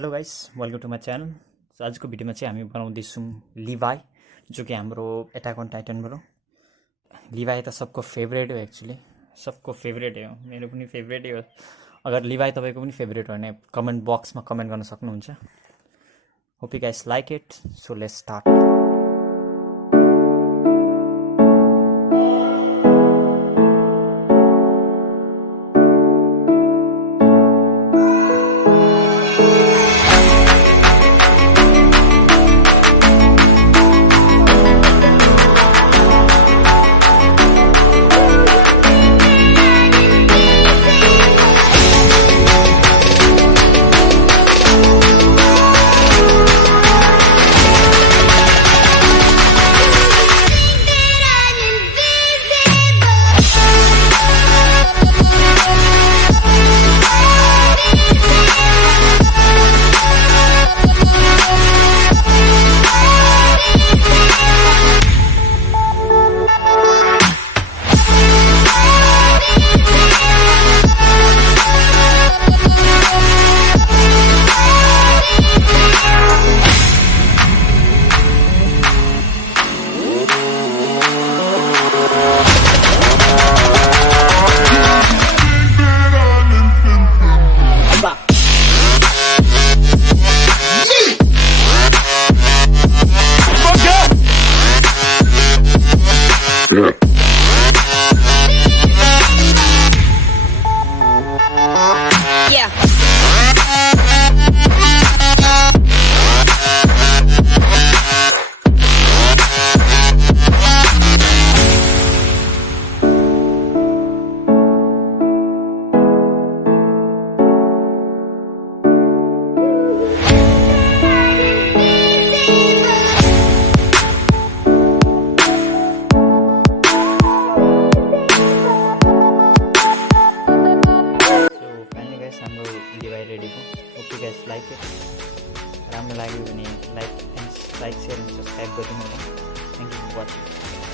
Hello guys, welcome to my channel. So आजको भिडियोमा चाहिँ हामी बनाउँदैछौँ लिभाई, जो कि हाम्रो एट्याक अन टाइटनबाट। लिभाई त सबको फेभरेट हो, एक्चुअली सबको फेभरेट हो, मेरो पनि फेभरेटै हो। अगर लिभाई तपाईँको पनि फेभरेट हो भने कमेन्ट बक्समा कमेन्ट गर्न सक्नुहुन्छ। Hope you guys like it, so let's start. हाम्रो लिभाई रेडी भयो। Okay guys, like it. राम्रो लाग्यो भने लाइक, सेयर एन्ड सब्सक्राइब गरिदिनु होला। Thank you for watching.